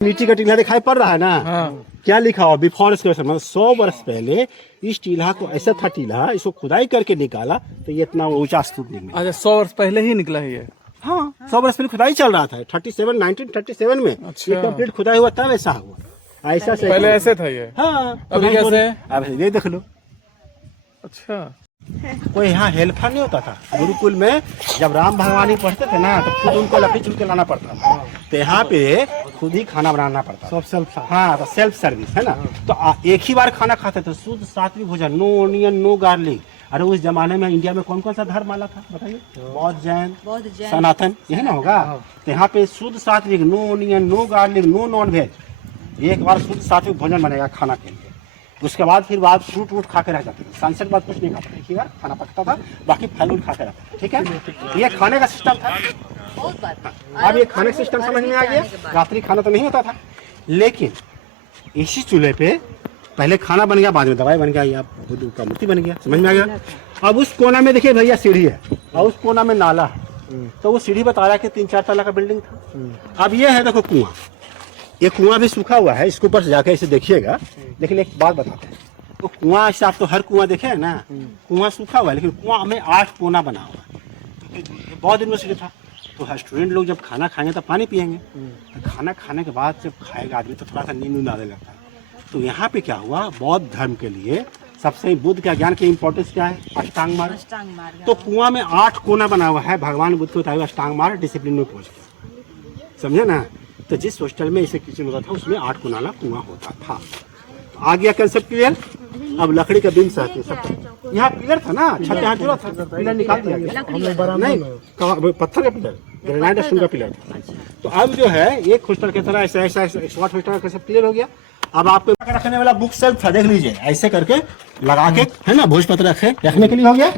मिट्टी का टीला दिखाई पड़ रहा है ना। हाँ। क्या लिखा हुआ बिफोर एक्सकवेशन, मतलब 100 वर्ष पहले इस टीला को ऐसा था टीला, इसको खुदाई करके निकाला तो ये इतना ऊंचा स्तूप निकला। अच्छा 100 वर्ष पहले ही निकला है ये। हाँ 100 वर्ष पहले खुदाई चल रहा था 1937 में। अच्छा। ये कंप्लीट खुदाई हुआ तब ऐसा हुआ, ऐसा से पहले ऐसे था ये। हाँ अभी कैसे है? अब ये देख लो। अच्छा कोई यहाँ हेल्पर नहीं होता था गुरुकुल में, जब राम भगवान पढ़ते थे ना तो खुद उनको लकड़ी चुन के लाना पड़ता था, तो यहाँ पे खुद ही खाना बनाना पड़ता था। सेल्फ, हाँ तो सेल्फ सर्विस है ना। तो एक ही बार खाना खाते थे, शुद्ध सात्विक भोजन, नो ऑनियन नो गार्लिक। अरे उस जमाने में इंडिया में कौन कौन सा धर्म वाला था बताइए? बौद्ध, जैन, सनातन, यही ना होगा। तो यहाँ पे शुद्ध सात्विक, no onion no garlic no non veg. एक बार शुद्ध सात्विक भोजन बनेगा खाना के लिए, उसके बाद फिर बाद फ्रूट वूट खा के रह जाते थे। सनसेट बाद कुछ नहीं खाता, एक ही बार खाना पकता था, बाकी फल वूट खा के रहता था। ठीक है, ये खाने का सिस्टम था। अब ये खाने का सिस्टम समझ में आ गया। रात्रि खाना तो नहीं होता था, लेकिन इसी चूल्हे पे पहले खाना बन गया, बाद में दवाई बन गया, या बुद्ध का मूर्ति बन गया। समझ में आ गया। अब उस कोना में देखिए भैया सीढ़ी है, और उस कोना में नाला है। तो वो सीढ़ी बता रहा है कि 3-4 तला का बिल्डिंग था। अब ये है देखो कुआं, ये कुआं भी सूखा हुआ है, इसके ऊपर से जाके इसे देखिएगा। लेकिन एक बात बताते हैं, वो कुआं ऐसे आप तो हर कुआं देखे है ना, कुआं सूखा हुआ है, लेकिन कुआं में 8 कोना बना हुआ है। बहुत यूनिवर्सिटी था, तो स्टूडेंट लोग जब खाना खाएंगे तो पानी पियेंगे, तो खाना खाने के बाद जब खाएगा आदमी तो थोड़ा सा नींद आने लगता है। तो यहाँ पे क्या हुआ, बौद्ध धर्म के लिए सबसे बुद्ध का ज्ञान की इंपॉर्टेंस क्या है? अष्टांग मार्ग। तो कुआं में 8 कोना बना हुआ है, भगवान बुद्ध को बताया हुआ अष्टांग मार्ग डिसिप्लिन में पहुंच गया। समझे ना। तो जिस हॉस्टल में इसे किचन होता था उसमें 8 कोना कुआं होता था। आ गया कंसेप्ट क्लियर। अब लकड़ी का बीम सहते सब, यहाँ पिलर था ना, छत यहाँ जुड़ा था, पिलर निकाल दिया गया। नहीं पत्थर का पिलर, ग्रेनाइट स्टोन का पिलर था। तो अब जो है एक हॉस्टल की तरह ऐसा ऐसा 108 हॉस्टल का कंसेप्ट क्लियर हो गया। अब आपको रखने वाला बुक सेल्फ था, देख लीजिए ऐसे करके लगा के, है ना, भोज पत्र रखे रखने के लिए हो गया।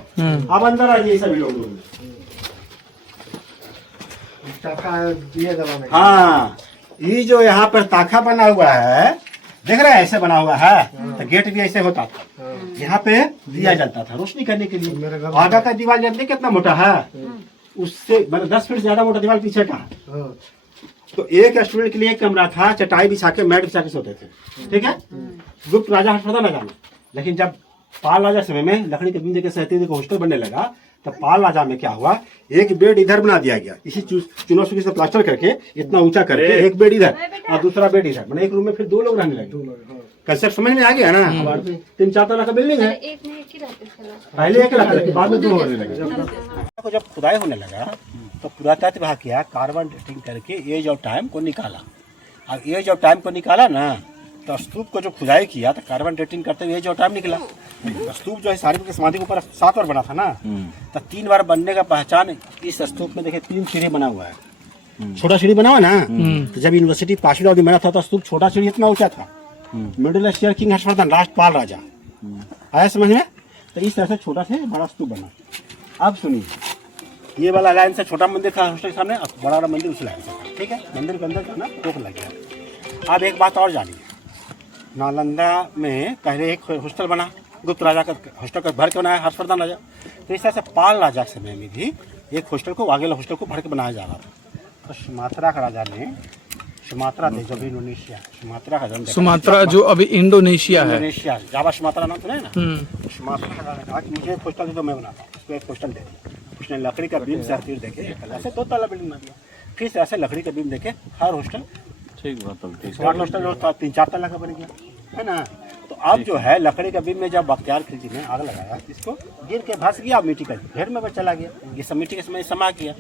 अब अंदर आइए सभी लोग। हाँ ये जो यहाँ पर ताखा बना हुआ है, देख रहे हैं ऐसे बना हुआ है, तो गेट भी ऐसे होता था। यहाँ पे दिया जलता था रोशनी करने के लिए। आगा का दीवार जानते कितना मोटा है? उससे मतलब 10 फीट ज्यादा मोटा दीवार पीछे का है। तो एक स्टूडेंट के लिए एक कमरा था, चटाई बिछा के मैट बिछा के सोते थे। ठीक है, गुप्त राजा हर्षवर्धन राजा में। लेकिन जब पाल राजा समय में लकड़ी के बीम देकर सहते हॉस्टल बनने लगा, तो पाल राजा में क्या हुआ, एक बेड इधर बना दिया गया, इसी चुनौ से प्लास्टर करके इतना ऊंचा करके एक बेड इधर और दूसरा बेड इधर, मैंने एक रूम में फिर 2 लोग रहने लगे। कंसेप्ट समझ में आ गया ना। 3-4 तला का बिल्डिंग है, पहले एक रहता था, बाद में 2 होने लगे। जब खुदाई होने लगा तो पुरातत्व विभाग किया, कार्बन डेटिंग करके एज ऑफ टाइम को निकाला। अब एज ऑफ टाइम को निकाला ना, तो स्तूप को जो खुदाई किया तो कार्बन डेटिंग करते हुए एज ऑफ टाइम निकला। स्तूप जो है सारी की समाधि के ऊपर 7 बार बना था ना, तो 3 बार बनने का पहचान इस स्तूप में देखिए 3 सीढ़ी बना हुआ है। छोटा सीढ़ी बना हुआ ना, तो जब यूनिवर्सिटी पांचवी अवधि बना था तो स्तूप छोटा सीढ़ी इतना ऊंचा था। Middle stair king Harshvardhan, last Pal राजा। आया समझ में? तो इस तरह से छोटा से बड़ा स्तूप बना। अब सुनिए, ये वाला लाइन से छोटा मंदिर था हॉस्टल के सामने, बड़ा वाला मंदिर उस लाइन से था। ठीक है, मंदिर के अंदर जाना रोक लग गया। अब एक बात और जानिए, नालंदा में पहले एक हॉस्टल बना, गुप्त राजा का हॉस्टल का भर के बनाया हर्षवर्धन राजा। तो इस तरह से पाल राजा के समय में भी एक हॉस्टल को आगे हॉस्टल को भर के बनाया जा रहा था। तो सुमात्रा का राजा ने, सुमात्रा थे जो अभी इंडोनेशिया, सुमात्रा का जन्म, सुमात्रा जो अभी इंडोनेशिया है, इंडोनेशिया, जावा सुमात्रा नाम सुना है ना। सुमात्रा का राजा ने कहा कि मुझे एक हॉस्टल दे दो, मैं बनाता हूँ। उसको एक हॉस्टल दे दिया। उसने लकड़ी का बीम से हर देके ऐसे 2 तला बिल्डिंग बना दिया। फिर से ऐसे लकड़ी का बीम देके हर हॉस्टल, ठीक बात, हॉस्टल जो था 3-4 तला का बन गया, है ना। तो अब जो है लकड़ी का बीम में जब बख्तियार खिलजी ने आग लगाया, इसको गिर के धंस गया, मिट्टी का ढेर में चला गया। ये सब मिट्टी के समय समा गया,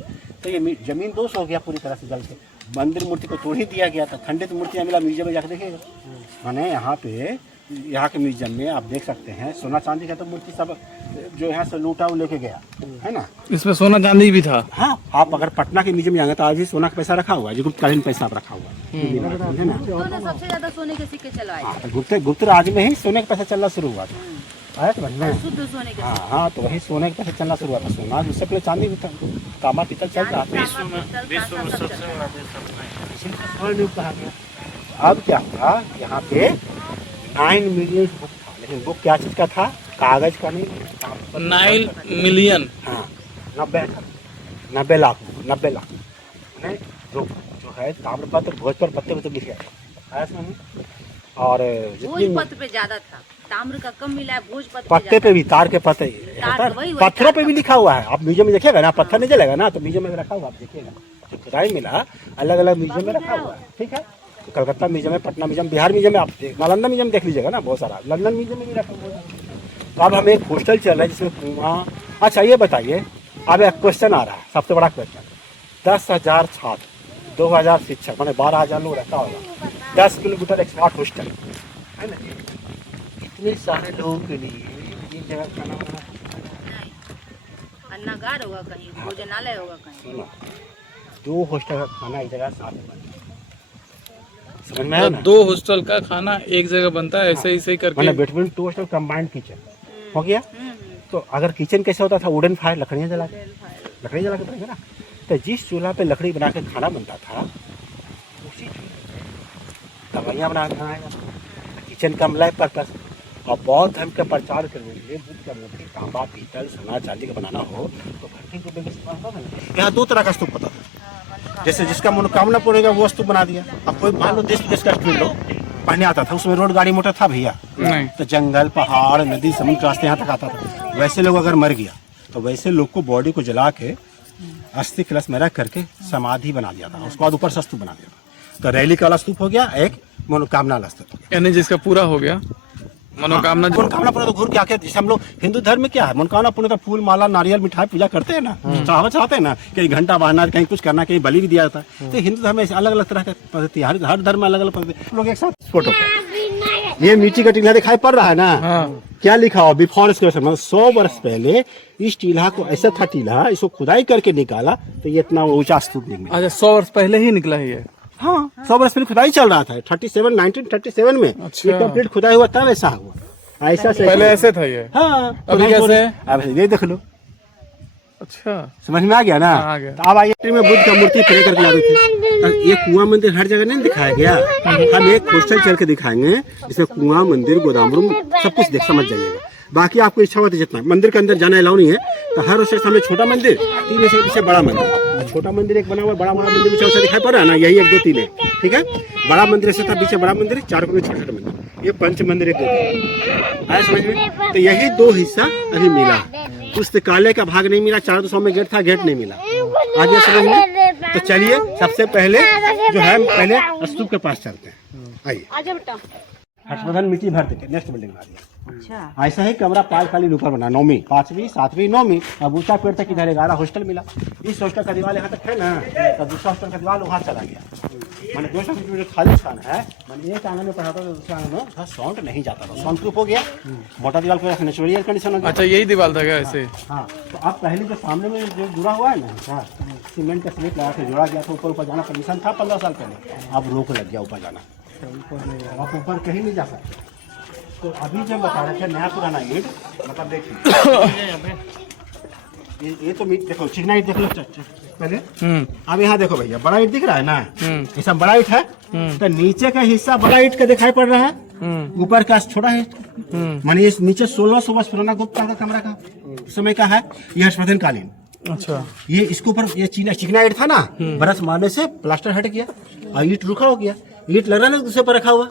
तो ये जमीन दोष हो गया पूरी तरह से जल के। मंदिर मूर्ति को तोड़ ही दिया गया था। खंडित मूर्तियाँ मिला, म्यूजियम में जाकर देखिएगा। मैंने यहाँ पे, यहाँ के म्यूजियम में आप देख सकते हैं, सोना चांदी का तो मूर्ति सब जो यहाँ से लूटा वो लेके गया, है ना। इसमें सोना चांदी भी था। हाँ, आप अगर पटना के म्यूजियम में जाएंगे तो आज भी सोना का पैसा रखा हुआ है, जो गुप्तकालीन पैसा आप रखा हुआ है ना। सबसे ज्यादा सोने के सिक्के चलवाए। हाँ, गुप्त राज में ही सोने का पैसा चलना शुरू हुआ था। आया समझ में? शुद्ध सोने के। हाँ, तो वही सोने का पैसा चलना शुरू हुआ था। सोना उससे पहले चांदी भी था, तांबा पीतल चल रहा था। अब क्या हुआ, यहाँ पे 9 मिलियन बुक था, लेकिन बुक क्या चीज का था? कागज का नहीं, 9 मिलियन। हाँ, 90 लाख 90 लाख जो है ताम्रपत्र भोजपत्र पत्ते पे तो लिखे है इसमें नहीं। और जितनी भोजपत्र पे ज्यादा था, ताम्र का कम मिला है, भोजपत्र पत्ते पे भी तार के पत्ते वही पत्थरों पे भी लिखा हुआ है। आप म्यूजियम में देखिएगा ना, पत्थर नहीं चलेगा ना, तो म्यूजियम में रखा हुआ आप देखिएगा, जो खुदाई मिला अलग अलग म्यूजियम में रखा हुआ है। ठीक है, तो कलकत्ता म्यूजियम है, पटना म्यूजियम, बिहार म्यूजियम में आप नालंदा म्यूजियम देख लीजिएगा ना, बहुत सारा, लंदन म्यूजियम में भी रखा हुआ है। तो अब हमें एक हॉस्टल चल रहा है जिसमें कुआं। अच्छा ये बताइए, अब एक क्वेश्चन आ रहा है, सबसे बड़ा क्वेश्चन, 10,000 छात्र, 2,000 शिक्षक, मैंने 12,000 लोग रहता होगा, 10 किलोमीटर एक स्मार्ट हॉस्टल है ना, इतने सारे लोगों के लिए एक जगह खाना बनाना, अन्नागार होगा कहीं, भोजनालय होगा कहीं। 2 हॉस्टल का खाना एक जगह साथ में बनता है। समझ में आया ना? 2 हॉस्टल का खाना एक जगह बनता है, ऐसे ही करके। मतलब बिटवीन 2 हॉस्टल कंबाइंड किचन हो गया। तो अगर किचन कैसे होता था, वुडन फायर, लकड़ियाँ जला के बनेगा ना, तो जिस चूल्हा पे लकड़ी बना के खाना बनता था उसी दवाइयाँ बना के खाना किचन का मल्लाई पर्पस। और बौद्ध धर्म का प्रचार करने के लिए बुद्ध का मूर्ति तांबा, पीतल, सोना, चांदी का बनाना हो तो भट्टी को इस्तेमाल होता था। यहाँ 2 तरह का स्तूप होता था, जैसे जिसका मनोकामना पूरी होगा वो स्तूप बना दिया। अब कोई मान लो देश विदेश का स्टूडेंट लो पढ़ने आता था, उसमें रोड गाड़ी मोटर था भैया नहीं, तो जंगल, पहाड़, नदी, समुद्र रास्ते यहाँ तक आता था। वैसे लोग अगर मर गया तो वैसे लोग को बॉडी को जला के अस्थि कलश में रख करके समाधि बना दिया था, उसके बाद ऊपर से स्तूप बना दिया था। तो रैली का वाला स्तूप हो गया, एक मनोकामना वाला स्तूप हो गया। यानी जिसका पूरा हो गया मनोकामना। मनोकामना पूरा तो घूर के आके, जैसे हम लोग हिंदू धर्म में क्या है, मनोकामना पूर्ण तो फूल माला नारियल मिठाई पूजा करते हैं ना, चढ़ावा चढ़ाते हैं ना, कहीं घंटा बहाना, कहीं कुछ करना, कहीं बलि भी दिया जाता है। तो हिंदू धर्म में अलग अलग तरह का पद्धति, हर धर्म में अलग अलग पद्धति। लोग एक साथ फोटो, ये मिट्टी का टीला दिखाई पड़ रहा है ना, क्या लिखा हो, बिफोर इसके, मतलब 100 वर्ष पहले इस टीला को, ऐसा था टीला, इसको खुदाई करके निकाला तो ये इतना ऊंचा स्तूप निकला। अच्छा, 100 वर्ष पहले ही निकला है ये। हाँ, 100 वर्ष पहले खुदाई चल रहा था, 1937 में ये कंप्लीट खुदाई हुआ, तब ऐसा हुआ। ऐसा से पहले ऐसे था ये। हाँ, अभी कैसे है? अब ये देख लो, अच्छा समझ में आ गया ना। आ गया। तो अब आइए में बुद्ध का मूर्ति प्रे करके लाते थे। ये कुआं मंदिर हर जगह नहीं दिखाया गया, हम एक हॉस्टल चल के दिखाएंगे जिसमें कुआं मंदिर, गोदाम रूम सब कुछ देख समझ जाइएगा। बाकी आपको इच्छा होती जितना, मंदिर के अंदर जाना अलाउ नहीं है। तो हर हॉस्टल सामने छोटा मंदिर, 3 से पीछे बड़ा मंदिर, छोटा मंदिर एक बना हुआ, बड़ा मंदिर पीछे उसे दिखाई पड़ रहा है ना, यही 1 2 3 है। ठीक है, बड़ा मंदिर ऐसे था, पीछे बड़ा मंदिर, 4 कोने छोटे छोटे मंदिर, ये पंच मंदिर 1 2 आया समझ में। तो यही 2 हिस्सा अभी मिला, पुस्तकालय का भाग नहीं मिला, 400 में गेट था, गेट नहीं मिला, आगे समझ में। तो चलिए सबसे पहले जो है, पहले स्तूप के पास चलते हैं, आइए। हर्षवर्धन मिट्टी भर देते, नेक्स्ट बिल्डिंग बना दिया। अच्छा, ऐसा ही कमरा 5 खाली ऊपर बना, 9वीं 5वीं 7वीं 9वीं। अब ऊंचा पेड़ तक इधर 11 हॉस्टल मिला। इस हॉस्टल का दीवार यहाँ तक है ना, तो दूसरा हॉस्टल का दीवार वहाँ चला गया। मैंने 200 मीटर खाली स्थान है, मैंने एक आंगन में पढ़ा था, दूसरे आंगन में साउंड नहीं जाता था, साउंड प्रूफ हो गया, मोटा दीवार को नेचुरल एयर कंडीशन हो गया। अच्छा, यही दीवार था क्या ऐसे? हाँ, तो अब पहले जो सामने में जो जुड़ा हुआ है ना, हाँ, सीमेंट का स्लिप लगा के जोड़ा गया था, ऊपर जाना परमिशन था 15 साल पहले, अब रोक लग गया ऊपर जाना, आप ऊपर कहीं नहीं जा सकते। तो अभी जब बता रहे थे नया पुराना ईंट, मतलब देखिए ये तो देखो चिकना ईंट देख लो पहले। अब यहाँ देखो भैया, बड़ा ईंट दिख रहा है ना, ये सब बड़ा ईंट है। तो नीचे का हिस्सा बड़ा ईंट का दिखाई पड़ रहा है, ऊपर का छोटा है। मानिए नीचे 1600 वर्ष पुराना गुप्ता का कमरा का समय का है, ये हर्षवर्धन कालीन। अच्छा, ये इसके ऊपर ये चिकना ईंट था ना, बरस मारने से प्लास्टर हट गया और ईंट रूखा हो गया। ईंट लग रहा है दूसरे पर रखा हुआ,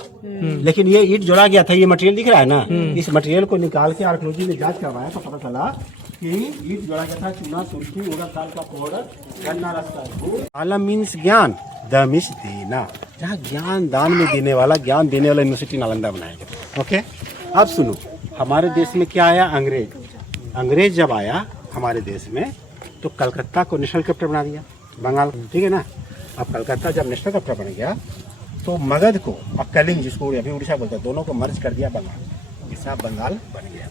लेकिन ये ईंट जोड़ा गया था। ये मटेरियल दिख रहा है ना, इस मटेरियल को निकाल के आर्कियोलॉजी ने जांच करवाया तो पता चला कि ईंट जोड़ा गया था चूना, सुर्खी, उड़द दाल का पाउडर, गन्ना रस का दूध। आलम मीन्स ज्ञान, दम इज देना, जहाँ ज्ञान दान में देने वाला, ज्ञान देने वाला यूनिवर्सिटी नालंदा बनाया गया। ओके, अब सुनो, हमारे देश में क्या आया, अंग्रेज। अंग्रेज जब आया हमारे देश में तो कलकत्ता को नेशनल कैपिटल बना दिया, बंगाल, ठीक है ना। अब कलकत्ता जब नेशनल कैपिटल बन गया तो मगध को और कलिंग, जिसको अभी उड़ीसा बोलते हैं, दोनों को मर्ज कर दिया बंगाल, इससे बंगाल बन गया,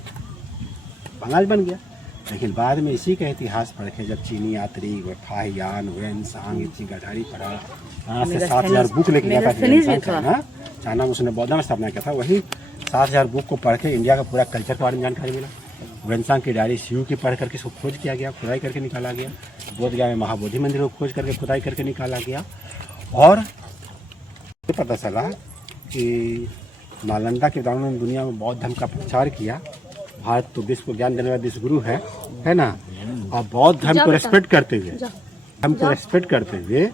बंगाल बन गया। लेकिन बाद में इसी का इतिहास पढ़ के जब चीनी यात्री फाहियान, वेनसांग, इतनी गठारी पढ़ा, यहाँ से 7000 बुक लेके गया था चाइना में, उसने बौद्ध में स्थापना किया था। वही 7000 बुक को पढ़ के इंडिया का पूरा कल्चर के बारे में जानकारी मिला। वेनसांग की डायरी सीयू की पढ़ करके इसको खोज किया गया, खुदाई करके निकाला गया। बोधगया में महाबोधि मंदिर को खोज करके खुदाई करके निकाला गया। और पता चला कि नालंदा के विद्वानों ने दुनिया में बौद्ध धर्म का प्रचार किया। भारत तो विश्व को ज्ञान देने वाला विश्व गुरु है ना। और बौद्ध धर्म को रेस्पेक्ट करते हुए,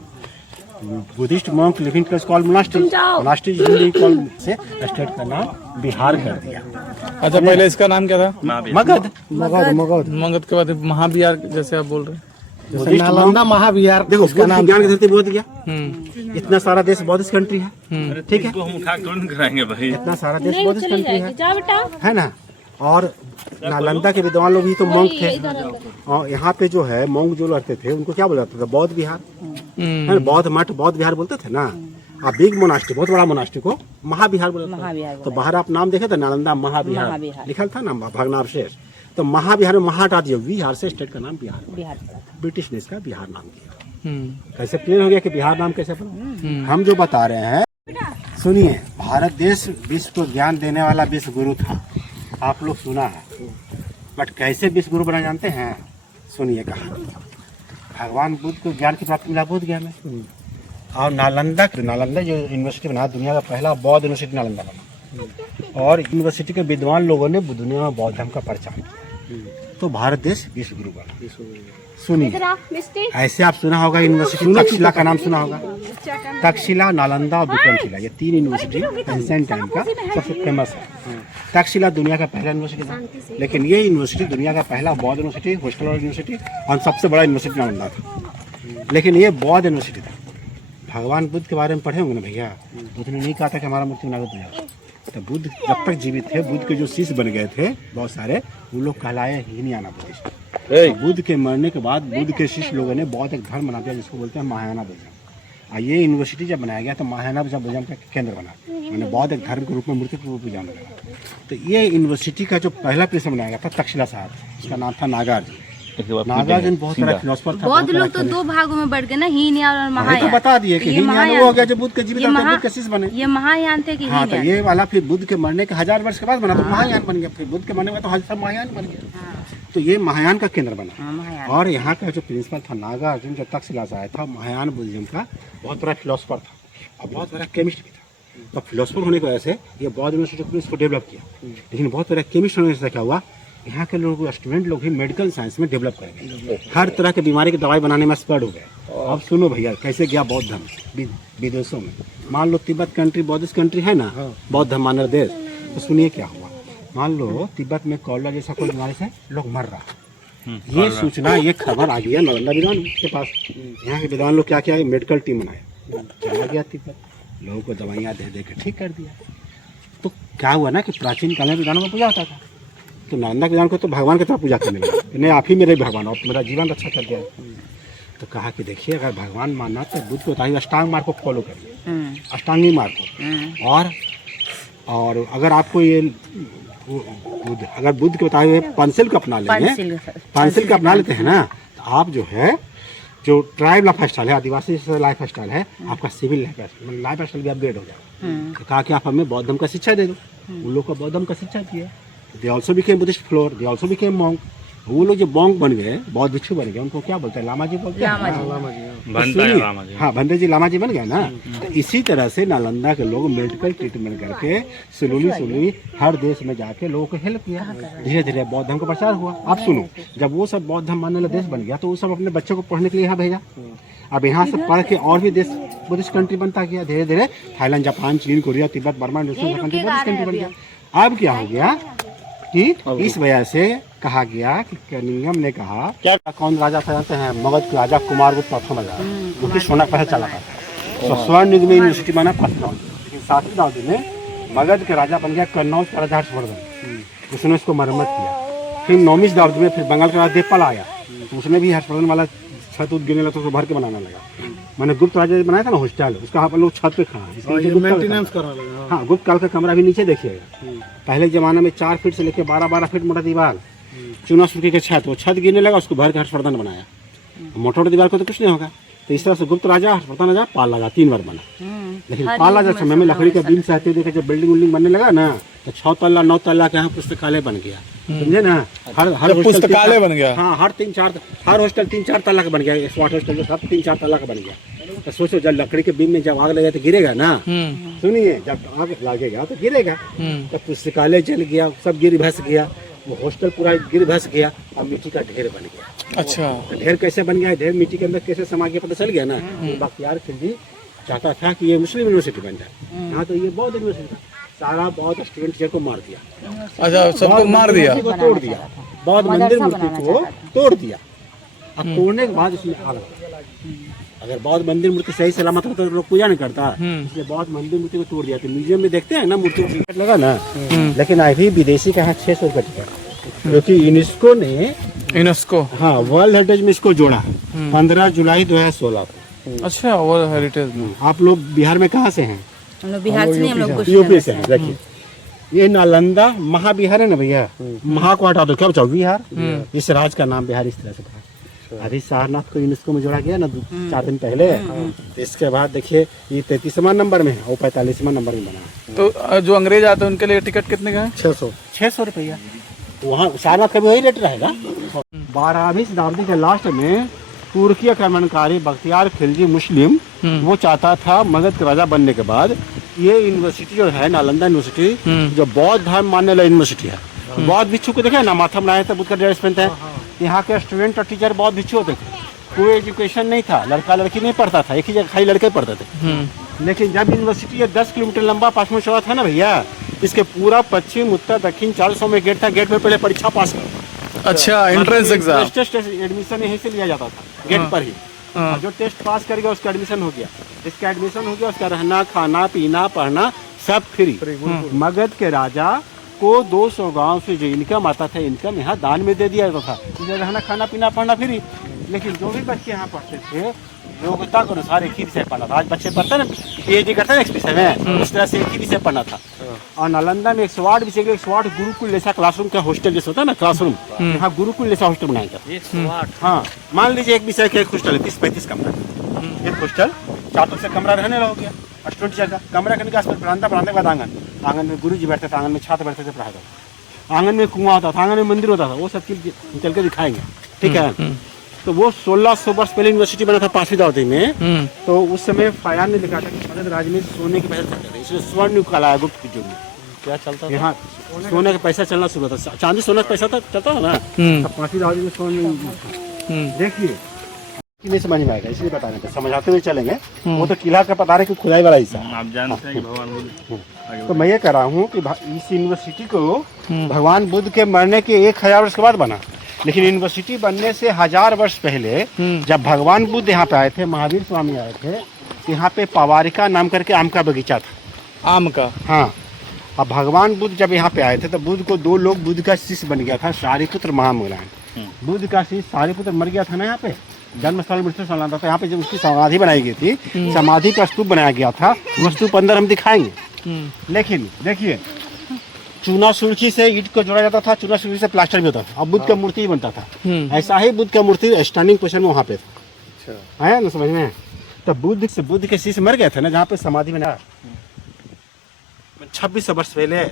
Buddhist monk living place called monastery. Monastery जिंदगी कॉल्ड से स्टेट का नाम बिहार कर दिया। अच्छा, पहले इसका नाम क्या था? मगध। मगध के बाद महाबिहार जैसे आप बोल रहे हैं। बुद्धिस्ट नालंदा महाविहार। देखो बुद्ध ज्ञान की धरती बोध गया। इतना सारा देश बौद्धिस्ट कंट्री है, ठीक है, हम उठा तुरंत कराएंगे भाई। इतना सारा देश बौद्धिस्ट कंट्री है ना। और नालंदा के विद्वान लोग भी तो मॉन्क थे। और यहाँ पे जो है मॉन्क जो रहते थे उनको क्या बोला जाता था? बौद्ध विहार, है ना? बौद्ध मठ, बौद्ध विहार बोलते थे ना। अब बिग मोनास्ट्री, बहुत बड़ा मोनास्ट्री को महाविहार बोला था। तो बाहर आप नाम देखे थे, नालंदा महाविहार लिखा था ना, भग्नावशेष। तो महाविहार में महा हटा दिया, विहार से स्टेट का नाम बिहार, ब्रिटिश ने इसका बिहार नाम दिया। कैसे क्लियर हो गया कि बिहार नाम कैसे बना? हम जो बता रहे हैं, सुनिए, भारत देश विश्व को ज्ञान देने वाला विश्व गुरु था, आप लोग सुना है, बट कैसे विश्व गुरु बना जानते हैं? सुनिए कहानी। भगवान बुद्ध को ज्ञान की प्राप्ति मिला बोध गया में। और नालंदा जो यूनिवर्सिटी बना, दुनिया का पहला बौद्ध यूनिवर्सिटी नालंदा बना। और यूनिवर्सिटी के विद्वान लोगों ने दुनिया में बौद्ध धर्म का प्रचार किया, तो भारत देश विश्व गुरु बना। सुनिए, ऐसे आप सुना होगा यूनिवर्सिटी तक्षशिला का नाम सुना होगा। तक्षशिला, नालंदा और विक्रमशिला, ये तीन यूनिवर्सिटी एंशिएंट टाइम का सबसे फेमस है। तक्षशिला दुनिया का पहला यूनिवर्सिटी था, लेकिन ये यूनिवर्सिटी दुनिया का पहला बौद्ध यूनिवर्सिटी, हॉस्टल यूनिवर्सिटी और सबसे बड़ा यूनिवर्सिटी नालंदा था। लेकिन ये बौद्ध यूनिवर्सिटी था। भगवान बुद्ध के बारे में पढ़े होंगे ना भैया, बुद्ध ने नहीं कहा था कि हमारा मृत्यु नागत हो जाए। तो बुद्ध जब तक जीवित थे, बुद्ध के जो शिष्य बन गए थे बहुत सारे, वो लोग कहलाए हीनयाना बुद्धिस्ट। बुद्ध के मरने के बाद बुद्ध के शिष्य लोगों ने बहुत एक धर्म बना दिया जिसको बोलते हैं महायाना बुद्धिज्म। और ये यूनिवर्सिटी जब बनाया गया तो महायाना बुद्धिज्म का केंद्र बना, मैंने बहुत एक धर्म के रूप में, मूर्ति के रूप में जाना लगा। तो ये यूनिवर्सिटी का जो पहला प्रिंसिपल बनाया गया था तक्षशिला साहब, उसका नाम था नागार्जुन। नागार्जुन बहुत बड़ा फिलोसफर था। बौद्ध लोग तो दो भागों में बढ़ गए ना, हीनयान और महायान। तो बता दिए कि हीनयान वो हो गया जो बुद्ध के जीवित बुद्ध के शिष्य बने। ये महायान थे कि हाँ, तो ये वाला फिर बुद्ध के मरने के 1000 वर्ष के बाद बना, तो महायान बन गया। फिर बुद्ध के मरने के बाद तो सब महायान बन गया। तो ये महायान का केंद्र बना। और यहाँ का जो प्रिंसिपल था नागार्जुन, जो तक्षशिला से आया था, महायान बुद्धिज्म का बहुत बड़ा फिलोसफर था और बहुत बड़ा केमिस्ट भी था। तो फिलोसफर होने की वजह से ये बौद्ध यूनिवर्सिटी ने इसको डेवलप किया। लेकिन बहुत बड़ा केमिस्ट होने से क्या हुआ, यहाँ के लोग, स्टूडेंट लोग ही मेडिकल साइंस में डेवलप कर गए, हर तरह की बीमारी की दवाई बनाने में एक्सपर्ट हो गए। अब सुनो भैया, कैसे गया बौद्ध धर्म विदेशों में। मान लो तिब्बत कंट्री बौद्धिस्ट कंट्री है ना, बौद्ध धर्म मानव देश। तो सुनिए क्या हुआ, मान लो तिब्बत में कॉलरा जैसा कोई बीमारी से लोग मर रहा, ये सूचना, ये खबर आ गया नालंदा विद्वान के पास। यहाँ के विद्वान लोग क्या किया, मेडिकल टीम बनाया, चला गया तिब्बत, लोगों को दवाइयाँ दे दे के ठीक कर दिया। तो क्या हुआ ना कि प्राचीन काल में विद्वानों का पूजा होता था, तो नालंदा विद्वान को तो भगवान की तरह पूजा करने लगा, नहीं आप ही मेरे भगवान, आप मेरा जीवन रक्षा कर दिया। तो कहा कि देखिए, अगर भगवान मानना तो बुद्ध को बताइए अष्टांग मार्ग को फॉलो करिए, अष्टांगी मार्ग को। और अगर आपको ये अगर बुद्ध के बताए हुए पेंसिल को अपना लेंगे, पेंसिल को अपना लेते हैं ना, तो आप जो है, जो ट्राइब लाइफ स्टाइल है, आदिवासी लाइफ स्टाइल है, आपका सिविल लाइफ स्टाइल भी अपग्रेड हो जाएगा। तो कहा कि आप हमें बौद्ध धर्म का शिक्षा दे दो। उन लोग को बौद्ध धर्म का शिक्षा दिया। They also became Buddhist floor, they also became monk. वो लोग जो मॉन्क बन गए, बौद्ध भिक्षु बन गए, उनको क्या बोलते हैं, लामा जी बोलते हैं। हाँ, भंडे जी लामा जी बन गए ना। तो इसी तरह से नालंदा के लोग मेडिकल ट्रीटमेंट करके स्लोली हर देश में जाके लोगों को हेल्प किया। धीरे धीरे बौद्ध धर्म का प्रचार हुआ। आप सुनो, जब वो सब बौद्ध धर्म मानने वाला देश बन गया, तो वो सब अपने बच्चों को पढ़ने के लिए यहाँ भेजा। अब यहाँ से पढ़ के और भी देश बुद्धिस्ट कंट्री बनता गया। धीरे धीरे थाईलैंड, जापान, चीन, Korea, Tibet, Burma, Buddhist country बन गया। अब क्या हो गया कि इस वजह से कहा गया कि कनिंगम ने कहा, क्या कौन राजा था जानते हैं? मगध के राजा कुमारगुप्त प्रथम राजा, जो कि सोना पहले चला था। तो स्वर्ण युग में यूनिवर्सिटी बना पटना। लेकिन 7वीं शताब्दी में मगध के राजा बन गया कन्नौज का राजा हर्षवर्धन, उसने उसको मरम्मत किया। फिर 9वीं शताब्दी में फिर बंगाल का राजा देवपाल आया, तो उसने भी हर्षवर्धन वाला छत उद गिरने लगा तो उसको भर के बनाने लगा। मैंने गुप्त राजा बनाया था ना हॉस्टल, उसका आप लोग छत पे खड़ा है। हाँ, गुप्त काल का कमरा भी नीचे देखिएगा। पहले जमाने में 4 फीट से लेकर 12-12 फीट मोटा दीवार, चूना सुर्खी के छत, वो छत गिरने लगा, उसको भर के हर्षवर्धन बनाया। मोटा दीवार को तो कुछ नहीं होगा। तो इस तरह से गुप्त राजा, हर्षवर्धन राजा, पाल राजा, 3 बार बना। लेकिन पाल राजा समय में लकड़ी का बीम सहते देखे जब बिल्डिंग बनने लगा ना, तो 6 तल्ला 9 तल्ला के यहाँ पुस्तकालय बन गया, समझे ना। हर पुस्तकालय बन गया। हाँ, हर 3-4 हर हॉस्टल 3-4 तल्ला का बन गया। स्मार्ट हॉस्टल जो सब 3-4 तल्ला का बन गया। तो सोचो, जब लकड़ी के बीम में जब आग लगे तो गिरेगा ना। सुनिए, जब आग लगेगा तो गिरेगा। तो पुस्तकालय जल गया, सब गिर भस गया, वो हॉस्टल पूरा गिर भस गया और मिट्टी का ढेर बन गया। अच्छा। ढेर कैसे बन गया, ढेर मिट्टी के अंदर कैसे समा गया, पता चल गया ना। बख्तियार खिलजी चाहता था कि ये मुस्लिम यूनिवर्सिटी बन जाए। यहाँ तो ये बौद्ध यूनिवर्सिटी था, सारा बौद्ध स्टूडेंट टीचर को मार दिया। अच्छा, सबको मार दिया, तोड़ दिया, बौद्ध मंदिर मूर्ति को तोड़ दिया। अब तोड़ने के बाद इसमें आग लगा। अगर बौद्ध मंदिर मूर्ति सही सलामत होता तो लोग पूजा नहीं करता, इसलिए बौद्ध मंदिर मूर्ति को तोड़ दिया। तो म्यूजियम में देखते हैं ना मूर्ति को टिकट लगा ना, लेकिन अभी विदेशी का 600 रुपये टिकट, क्योंकि यूनेस्को ने हाँ वर्ल्ड हेरिटेज में इसको जोड़ा है 15 जुलाई 2016 को। अच्छा, वर्ल्ड हेरिटेज में। आप लोग बिहार में कहाँ से हैं? हम लोग बिहार से नहीं, हम लोग यूपी से हैं। देखिए ये नालंदा महाबिहार है ना भैया, महा को हटा दो क्या बचाओ बिहार। इस राज्य का नाम बिहार इस तरह से था। अभी सारनाथ को यूनेस्को में जोड़ा गया ना 4 दिन पहले। तो इसके बाद देखिए ये 33वां नंबर में है और 45वां नंबर में बना है। तो जो अंग्रेज आते हैं उनके लिए टिकट कितने का है? 600 रुपया। वहाँ सारनाथ का भी वही रेट रहेगा। 12वीं शताब्दी के लास्ट में तुर्की आक्रमणकारी बख्तियार खिलजी मुस्लिम वो चाहता था मगध के राजा बनने के बाद ये यूनिवर्सिटी जो है नालंदा यूनिवर्सिटी, जो बौद्ध धर्म मानने वाला यूनिवर्सिटी है। बौद्ध भिक्षु को देखे ना, माथा बनाए थे, बुद्ध का ड्रेस पहनते हैं। यहाँ के स्टूडेंट और टीचर बौद्ध भिक्षु होते थे। कोई एजुकेशन नहीं था, लड़का लड़की नहीं पढ़ता था, एक ही जगह खाली लड़के पढ़ते थे। लेकिन जब यूनिवर्सिटी ये 10 किलोमीटर लंबा पश्चिम चौड़ा था ना भैया, इसके पूरा पश्चिम उत्तर दक्षिण 400 में गेट था। गेट में पहले परीक्षा पास करो। अच्छा, एंट्रेंस एग्जाम, एडमिशन यहीं से लिया जाता था, गेट पर ही। जो टेस्ट पास कर गया उसका एडमिशन हो गया, इसका एडमिशन हो गया, उसका रहना खाना पीना पढ़ना सब फ्री। मगध के राजा को 200 गांव से जो इनकम आता था, इनकम यहाँ दान में दे दिया जाता था। इसलिए रहना खाना पीना पढ़ना फ्री। लेकिन जो भी बच्चे यहाँ पढ़ते थे योग्यता के अनुसार एक ही विषय पढ़ना था। आज बच्चे पढ़ते ना पीएचडी करते हैं एक विषय में, उस तरह से एक ही विषय पढ़ना था। और नालंदा में 108 विषय के 108 गुरुकुल जैसा क्लासरूम का हॉस्टल जैसा होता है ना क्लासरूम, यहाँ गुरुकुल जैसा हॉस्टल बनाएगा। हाँ मान लीजिए एक विषय का एक हॉस्टल है 30-35 कमरा, एक हॉस्टल 4 से कमरा रहने लगा गया। स्टूडेंट टीचर का कमरा करने के आसपास बरामदा, बरामदे के बाद आंगन में गुरु जी बैठते थे, आंगन में छात्र बैठते थे पढ़ाते। आंगन में कुआं होता था, आंगन में मंदिर होता था, वो सब चीज चल के दिखाएंगे। ठीक है, तो वो 1600 वर्ष पहले यूनिवर्सिटी बना था 5वीं शताब्दी में। तो उस समय फायान ने लिखा था कि मगध राज्य में सोने के पैसे चलते थे, इसलिए स्वर्ण युग कहलाया गुप्त के युग में। क्या चलता था यहाँ? सोने का पैसा चलना शुरू था। चांदी सोने का पैसा चलता था ना, 5वीं शताब्दी में सोने। देखिए नहीं समझ में आएगा, इसलिए बताने पे समझाते हुए चलेंगे। वो तो किला का पता रहे कि खुदाई वाला हिस्सा आप जानते हैं भगवान बुद्ध। तो मैं ये कह रहा हूँ कि इस यूनिवर्सिटी को भगवान बुद्ध के मरने के 1000 वर्ष के बाद बना। लेकिन यूनिवर्सिटी बनने से 1000 वर्ष पहले जब भगवान बुद्ध यहाँ पे आए थे, महावीर स्वामी आए थे, यहाँ पे पवारिका नाम करके आम का बगीचा था। आम का? हाँ। अब भगवान बुद्ध जब यहाँ पे आए थे तो बुद्ध को 2 लोग बुद्ध का शिष्य बन गया था, सारिपुत्र महामूलान। बुद्ध का शिष्य सारिपुत्र मर गया था ना, यहाँ पे जन्म स्थल मृत्यु स्थल आता था। यहाँ पे जब उसकी समाधि बनाई गई थी, समाधि का स्तूप बनाया गया था। वो स्तूप अंदर हम दिखाएंगे। लेकिन देखिए चूना सुर्खी से ईंट को जोड़ा जाता था, चूना सुर्खी से प्लास्टर भी होता था, अब बुद्ध का मूर्ति ही बनता था। ऐसा ही बुद्ध का मूर्ति स्टैंडिंग पोजीशन में वहाँ पे था। है ना समझ में? तो बुद्ध के शिष्य मर गए थे ना जहाँ पे समाधि बनाया 2600 वर्ष पहले।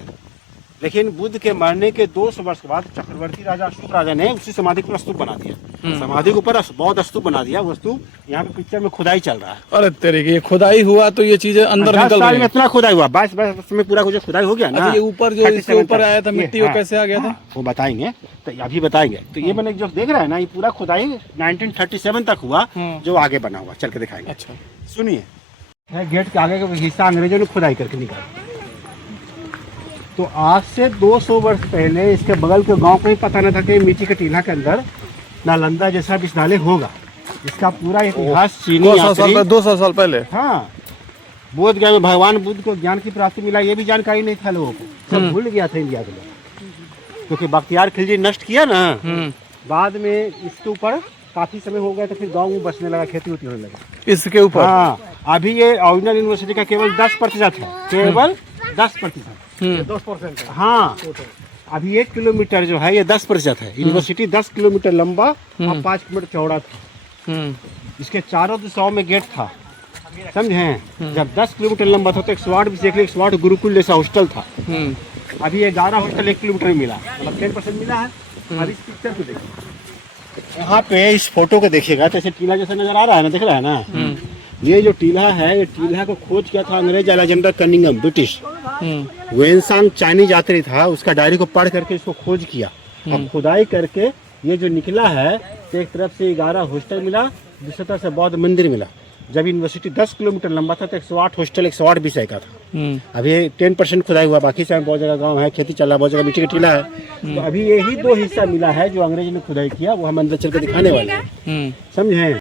लेकिन बुद्ध के मरने के 200 वर्ष के बाद चक्रवर्ती राजा अशोक राजा ने उसी समाधि को स्तूप बना दिया। समाधि के ऊपर बौद्ध स्तूप बना दिया। वो स्तूप यहाँ पे पिक्चर में खुदाई चल रहा है। अरे तेरे की खुदाई हुआ तो ये चीजें अंदर निकल रही है। इतना खुदाई हुआ 22 वर्ष में पूरा कुछ खुदाई हो गया ना। ये ऊपर जो इसके ऊपर आया था मिट्टी वो कैसे आ गया था वो बताएंगे, तो अभी बताएंगे। तो ये मैंने जो देख रहा है ना, ये पूरा खुदाई 1937 तक हुआ, जो आगे बना हुआ चल के दिखाएंगे। अच्छा सुनिए, गेट के आगे का हिस्सा अंग्रेजों ने खुदाई करके निकाला। तो आज से 200 वर्ष पहले इसके बगल के गांव को ही पता न था कि मिट्टी के टीला के अंदर नालंदा जैसा विश्वविद्यालय होगा। इसका पूरा इतिहास चीनी 200 साल पहले। हाँ, बोध गया में भगवान बुद्ध को ज्ञान की प्राप्ति मिला, ये भी जानकारी नहीं था लोगों को, सब भूल गया था इंडिया के लोग। क्योंकि बख्तियार खिलजी नष्ट किया ना, बाद में इसके ऊपर काफी समय हो गया, तो फिर गाँव में बसने लगा, खेती होती होने लगा इसके ऊपर। हाँ, अभी ये ओरिजिनल यूनिवर्सिटी का केवल 10% है, केवल 10%। 10%। हाँ, अभी 1 किलोमीटर जो है ये 10% है। यूनिवर्सिटी 10 किलोमीटर लंबा और 5 किलोमीटर चौड़ा था। इसके चारों दिशाओं में गेट था, समझे? जब 10 किलोमीटर लंबा था तो 108 विषय के 108 गुरुकुल जैसा हॉस्टल था। अभी 11 हॉस्टल 1 किलोमीटर में मिला, मतलब 10% मिला है। अब इस पिक्चर को देखिए, यहाँ पे इस फोटो को देखिएगा तो ऐसे टीला जैसा नजर आ रहा है ना, दिख रहा है ना? ये जो टीला है, ये टीला को खोज किया था अंग्रेज Alexander Cunningham, British. Xuanzang Chinese यात्री था, उसका डायरी को पढ़ करके इसको खोज किया और खुदाई करके ये जो निकला है तो एक तरफ से 11 हॉस्टल मिला, दूसरी तरफ से बौद्ध मंदिर मिला। जब यूनिवर्सिटी 10 किलोमीटर लंबा था तो 108 हॉस्टल 108 विषय का था। अभी 10% खुदाई हुआ, बाकी से बहुत जगह गांव है, खेती चल रहा है, बहुत जगह मिट्टी का टीला है। तो अभी यही 2 हिस्सा मिला है जो अंग्रेज ने खुदाई किया, वो हम अंदर चल के दिखाने वाले हैं, समझे।